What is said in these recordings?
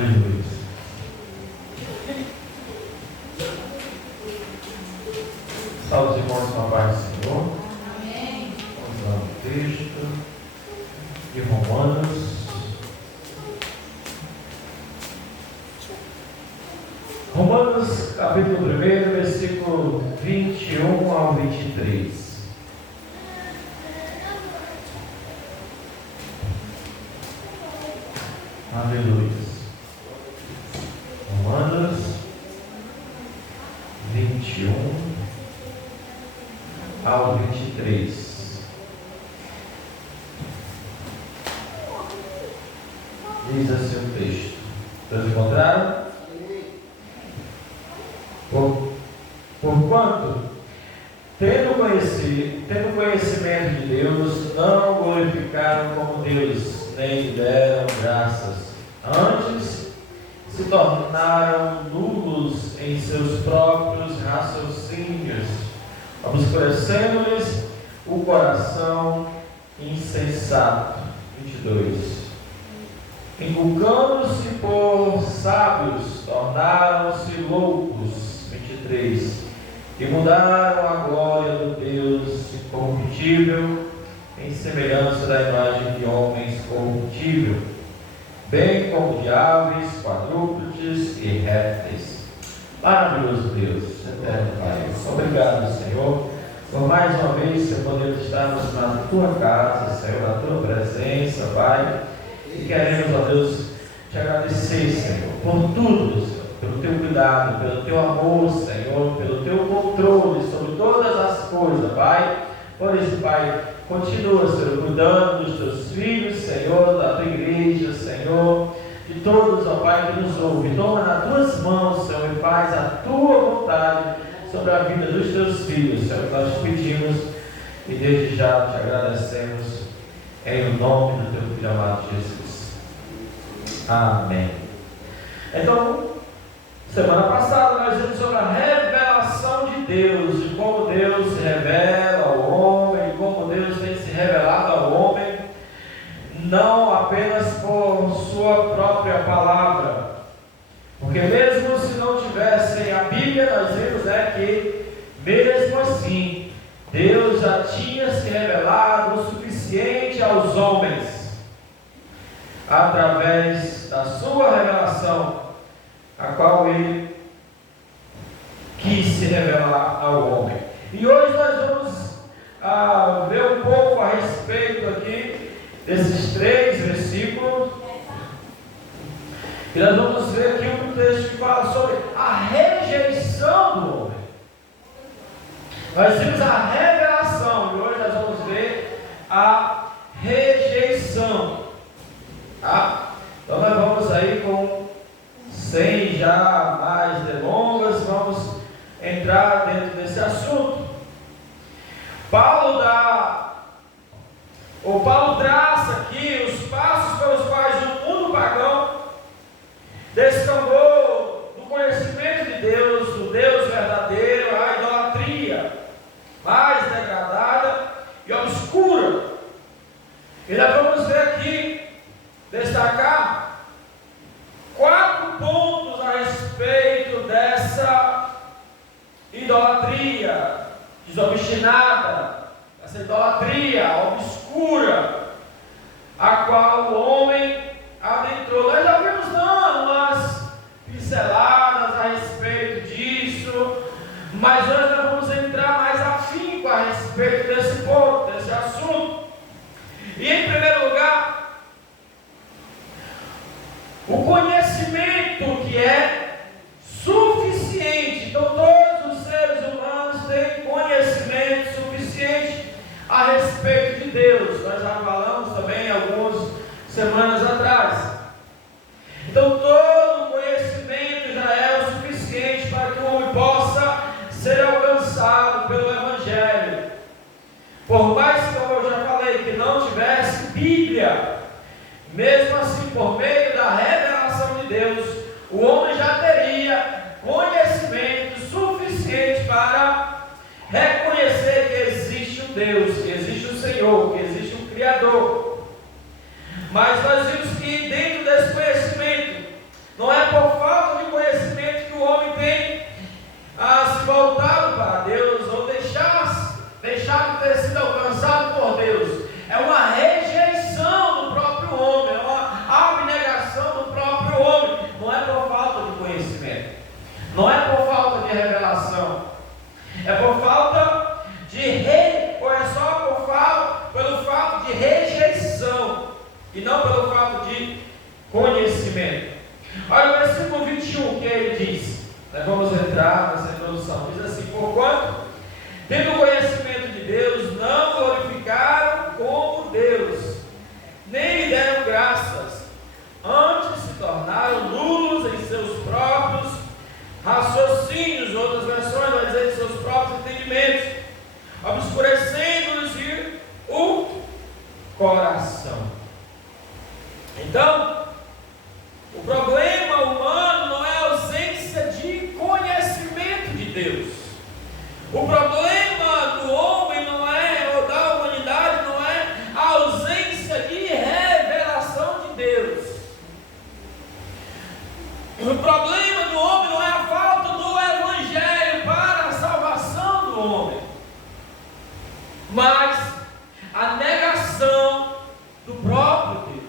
Aleluia. Salve os irmãos com a paz do Senhor. Amém. Vamos lá no texto de Romanos. Romanos, capítulo 1, versículo 21 ao 23. Aleluia. Romanos 21 ao 23. Diz assim o texto. Todos encontraram? Porquanto, tendo conhecimento de Deus, não glorificaram como Deus, nem lhe deram graças. Antes, se tornaram nulos em seus próprios raciocínios, obscurecendo-lhes o coração insensato. 22. Inculcando-se por sábios, tornaram-se loucos. 23. E mudaram a glória do Deus incorruptível em semelhança da imagem de homens corruptível, bem como de aves, quadrúpedes e répteis. Maravilhoso Deus, eterno Pai, obrigado, Senhor, por mais uma vez, Senhor, podemos estarmos na Tua casa, Senhor, na Tua presença, Pai, e queremos, ó Deus, Te agradecer, Senhor, por tudo, Senhor, pelo Teu cuidado, pelo Teu amor, Senhor, pelo Teu controle sobre todas as coisas, Pai. Por isso, Pai, continua, Senhor, cuidando dos Teus filhos, Senhor, da Tua igreja, Senhor, de todos, ó Pai, que nos ouve. Toma nas Tuas mãos, Senhor, e faz a Tua vontade sobre a vida dos Teus filhos, Senhor. Nós te pedimos e desde já te agradecemos em nome do Teu Filho amado Jesus. Amém. Então, semana passada nós vimos sobre a revelação de Deus, de como Deus se revela ao homem, de como Deus tem se revelado ao homem, não apenas por sua própria palavra, porque mesmo se não tivessem a Bíblia, nós vimos que mesmo assim Deus já tinha se revelado o suficiente aos homens através da sua revelação, a qual Ele quis se revelar ao homem. E hoje nós vamos ver um pouco a respeito aqui desses 3 versículos, e nós vamos ver aqui um texto que fala sobre a rejeição do homem. Nós vimos a revelação, e hoje nós vamos ver a rejeição. Tá? Então nós vamos aí sem já mais delongas, vamos entrar dentro desse assunto. Paulo traça aqui os passos pelos quais o mundo pagão descambou do conhecimento de Deus, do Deus verdadeiro, à idolatria mais degradada e obscura. E nós vamos ver aqui, destacar 4 pontos a respeito dessa idolatria desobstinada, essa idolatria obscura, a qual o homem adentrou. Nós já vimos umas pinceladas a respeito disso, mas hoje nós vamos entrar mais afinco a respeito desse ponto, desse assunto. E em primeiro lugar, o conhecimento que é suficiente. Então todos os seres humanos têm conhecimento suficiente a respeito de Deus. Nós já falamos também algumas semanas atrás. Então todo conhecimento já é o suficiente para que o homem possa ser alcançado pelo Evangelho. Por mais que eu já falei que não tivesse Bíblia, mesmo assim, por meio da revelação de Deus, o homem já teria conhecimento suficiente para reconhecer que existe um Deus, que existe um Senhor, que existe um Criador. Mas nós vimos que dentro desse conhecimento, Não é por falta de conhecimento que o homem tem se voltado para Deus ou deixado de ter sido alcançado por Deus. É uma rejeição do próprio homem, é uma abnegação do próprio homem. Não é por falta de conhecimento, não é por falta de revelação, é por falta ou é só pelo fato de rejeição e não pelo fato de conhecimento. Olha o versículo 21 que ele diz. Nós vamos entrar nessa introdução. Diz assim: porquanto, tendo conhecimento de Deus, não glorificaram como Deus, nem lhe deram graças, antes se tornaram nulos em seus próprios raciocínios. Outras versões vão dizer em seus próprios entendimentos, obscurecendo-lhes o coração. Então, o problema humano não é a ausência de conhecimento de Deus. O problema do homem não é, ou da humanidade, não é a ausência de revelação de Deus. O problema do homem não é a falta do Evangelho para a salvação do homem, mas a negação do próprio Deus,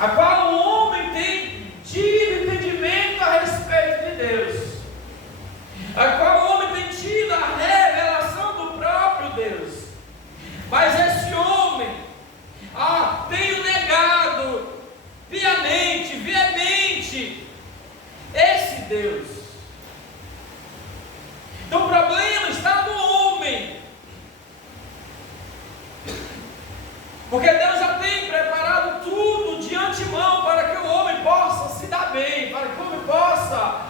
a qual o homem tem tido entendimento a respeito de Deus, a qual o homem tem tido a revelação do próprio Deus, mas esse homem tem negado piamente, veemente esse Deus. Então o problema está no homem, porque Deus já tem preparado tudo de antemão para que o homem possa se dar bem, para que o homem possa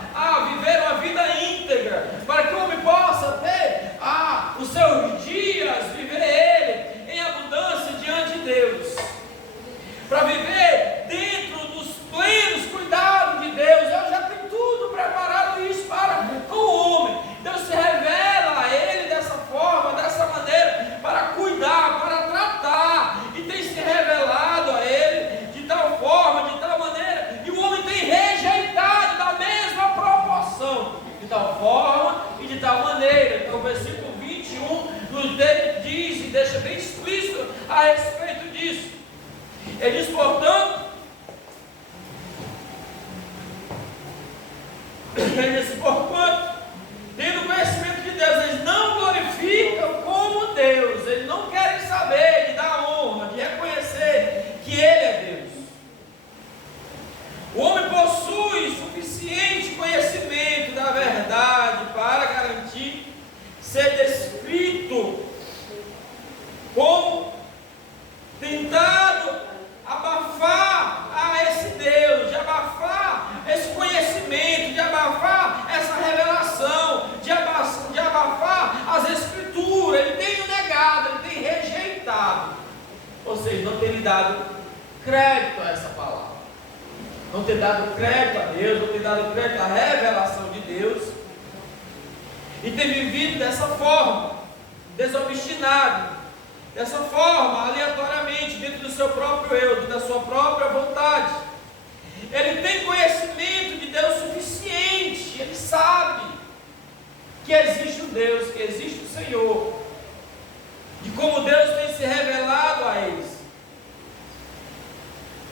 viver uma vida íntegra, para que o homem possa ter os seus dias, viver ele em abundância diante de Deus, para viver dentro dos plenos cuidados de Deus. Eu já tenho tudo preparado isso para com o homem. Deus se revela a ele dessa forma, dessa maneira, para cuidar, para tratar, e tem se revelado a ele de tal forma, de tal maneira, e o homem tem rejeitado da mesma proporção, de tal forma e de tal maneira. Então o versículo 21 nos diz e deixa bem explícito a respeito disso. Ele diz, portanto, tendo conhecimento de Deus, eles não glorificam como Deus, eles não querem saber de dar honra, de reconhecer que Ele é Deus. O homem possui suficiente conhecimento da verdade para garantir ser descrito como tentado abafar esse Deus, de abafar esse conhecimento, de abafar essa revelação, de abafar as Escrituras. Ele tem negado, ele tem rejeitado, ou seja, não tem lhe dado crédito a essa palavra, não tem dado crédito a Deus, não tem dado crédito à revelação de Deus, e tem vivido dessa forma, desobstinado, dessa forma, aleatoriamente, dentro do seu próprio eu, dentro da sua própria vontade. Ele tem conhecimento de Deus suficiente, ele sabe que existe um Deus, que existe o Senhor, de como Deus tem se revelado a eles,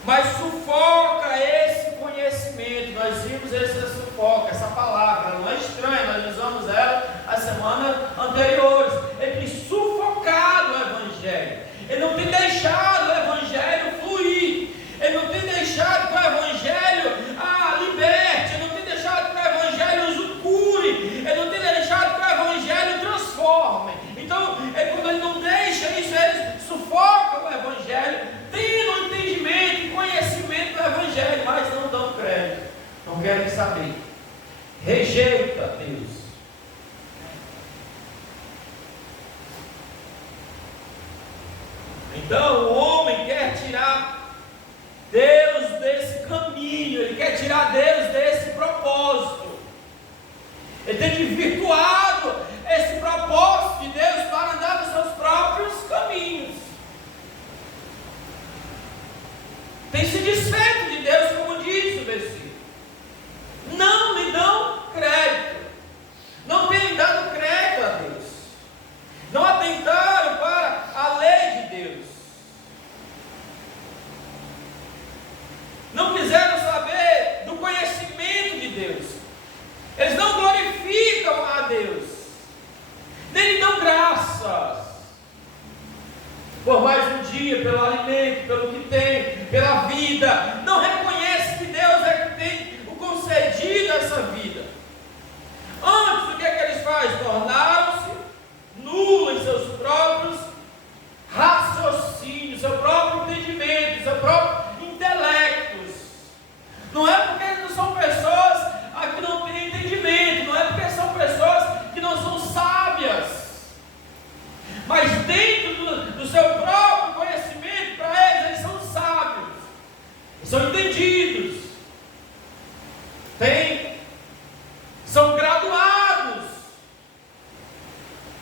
mas sufoca esse conhecimento. Nós vimos esse sufoca, essa palavra, não é estranha, nós usamos ela as semanas anteriores. Ele tem sufocado o Evangelho, ele não tem deixado o Evangelho fluir, ele não tem deixado que o Evangelho liberte, ele não tem deixado que o Evangelho nos cure, ele não tem deixado que o Evangelho transforme. Então, quando ele não deixa isso, ele sufoca o Evangelho, tendo entendimento e conhecimento do Evangelho, mas não dão crédito, não querem saber, rejeita Deus. Então o homem quer tirar Deus desse caminho, ele quer tirar Deus desse propósito, ele tem desvirtuado esse propósito de Deus para andar nos seus próprios caminhos, tem se desfeito de Deus, como diz o versículo.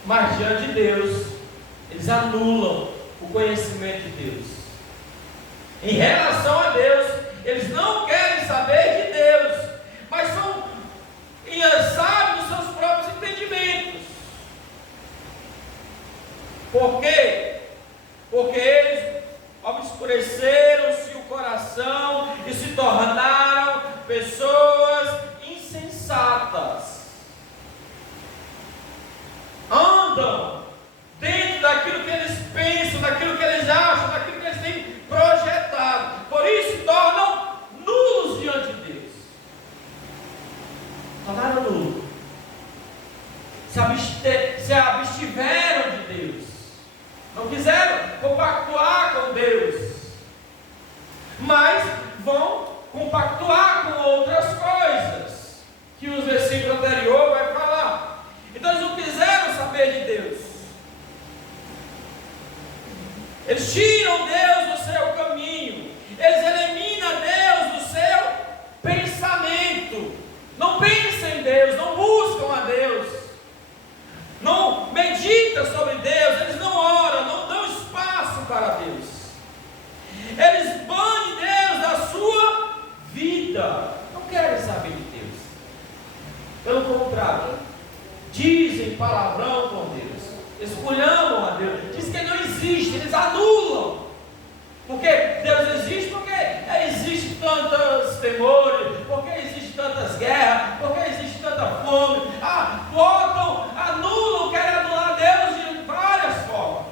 mas diante de Deus, eles anulam o conhecimento de Deus. Em relação a Deus, eles não querem saber de Deus, mas são sábios dos seus próprios entendimentos. Por quê? Porque eles obscureceram-se o coração e se tornaram pessoas insensatas. Andam dentro daquilo que eles pensam, daquilo que eles acham, daquilo que eles têm projetado. Por isso se tornam nulos diante de Deus. Tornaram nulos. Se abstiveram de Deus. Não quiseram compactuar com Deus, mas vão compactuar com outras coisas, que o versículo anterior vai falar. Então eles não quiseram saber de Deus. Eles tiram Deus do seu caminho, eles eliminam Deus do seu pensamento. Não pensam em Deus, não buscam a Deus, não meditam sobre Deus, eles não oram, não dão espaço para Deus. Eles banem Deus da sua vida, não querem saber de Deus. Pelo contrário, dizem palavrão com Deus, esculhambam a Deus, dizem que Ele não existe, eles anulam. Porque Deus existe, porque existe tantos temores, porque existe tantas guerras, porque existe tanta fome. Querem anular Deus de várias formas,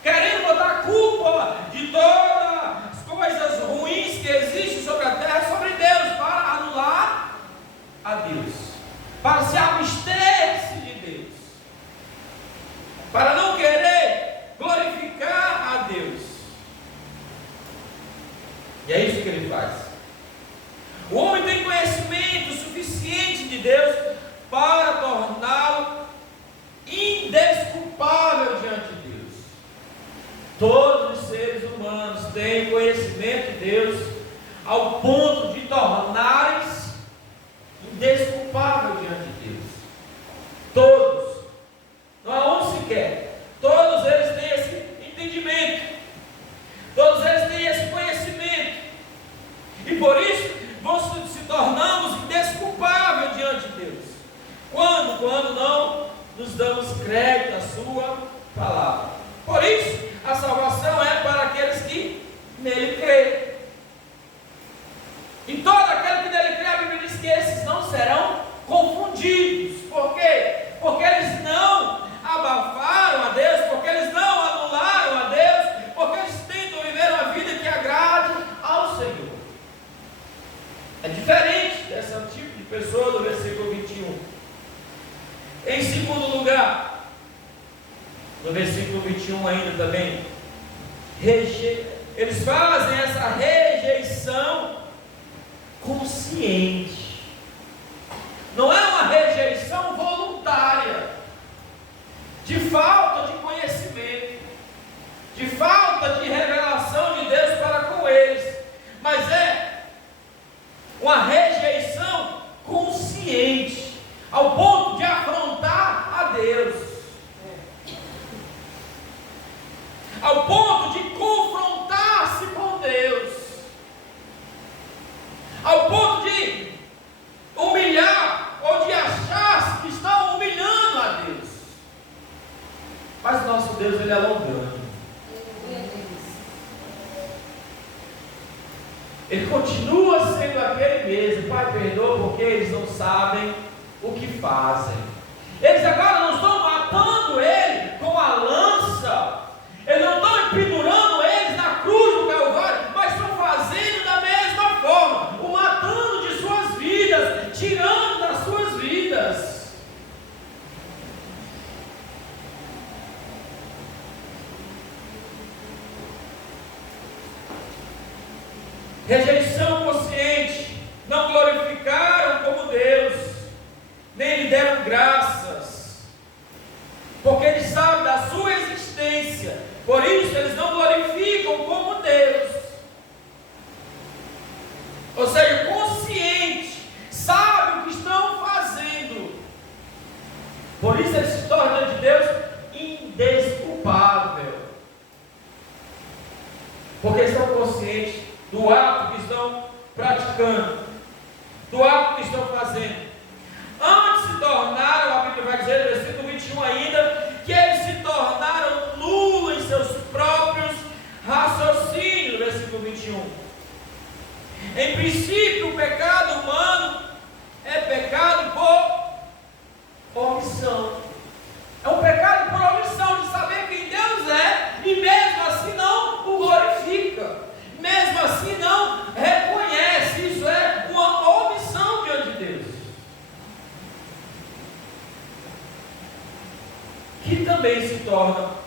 querendo botar a culpa de todas as coisas ruins que existem sobre a terra, sobre Deus, para anular a Deus, para se abster-se de Deus, para não querer glorificar a Deus. E é isso que ele faz. O homem tem conhecimento suficiente de Deus para torná-lo indesculpável diante de Deus. Todos os seres humanos têm conhecimento de Deus ao ponto de torná-los indesculpável diante de Deus. Todos. Não há um sequer. Todos eles têm esse entendimento. Todos eles têm esse conhecimento. E por isso se tornamos indesculpáveis diante de Deus. Quando não nos damos crédito à sua palavra. Por isso, a salvação é para aqueles que nele creem. E todo aquele que nele crê, a Bíblia diz que esses não serão confundidos. Por quê? Porque eles não abafaram a Deus, porque eles não anularam a Deus, porque eles tentam viver uma vida que agrade ao Senhor. É diferente desse tipo de pessoa do versículo 21. Em segundo lugar, no versículo 21 ainda também, eles fazem essa rejeição consciente. Não é uma rejeição voluntária, de falta de conhecimento, de falta de revelação de Deus para com eles, mas é uma rejeição consciente, ao ponto de afrontar a Deus, ao ponto de confrontar-se com Deus, ao ponto de humilhar ou de achar que estão humilhando a Deus. Mas nosso Deus, Ele é longânimo. Ele continua sendo aquele mesmo. Pai, perdoa porque eles não sabem o que fazem. Eles agora não estão matando ele com a lança, eles não estão pendurando eles na cruz do Calvário, mas estão fazendo da mesma forma, o matando de suas vidas, tirando das suas vidas. Rejeição consciente, não glorificaram como Deus, nem lhe deram graças, porque eles sabem da sua existência, por isso eles não glorificam como Deus. Ou seja, consciente, sabe o que estão fazendo, por isso eles se tornam de Deus omissão. É um pecado por omissão de saber quem Deus é e mesmo assim não o glorifica, mesmo assim não reconhece. Isso é uma omissão diante de Deus, que também se torna